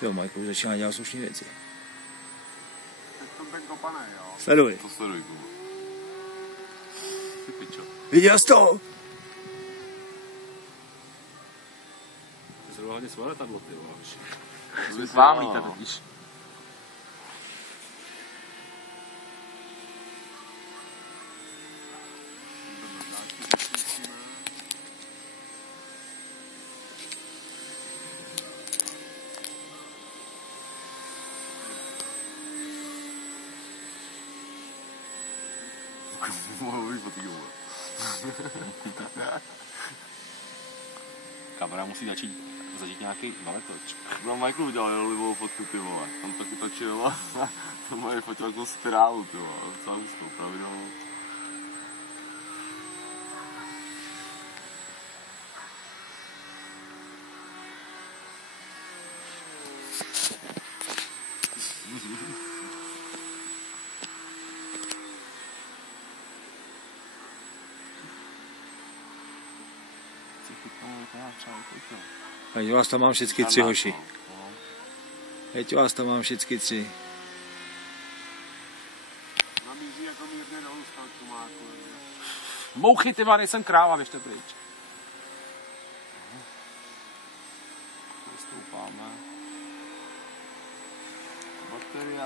Tyjo, Majko už začíná dělat slušné věci. Tak to ten kopanej, jo? Sleduj. To sleduj, Kubo. Ty pičo. Viděl jsi to? To se hlavně svare takhle, ty vole. To by s vám lítat totiž. Kamera musí začít nějaký veletoč. No Michael udělal libovou fotku, ty vole. Tam taky točil a to moje fotil jako spirálu, ty vole. Docela hustou, pravidelnou. Teď vás tam mám všichni tři, hoši. Teď vás tam mám všichni tři. Namíří jako mírně dolů z toho čumáku. Mouchy, ty vole, nejsem kráva, běžte pryč. Stoupáme. Bateria.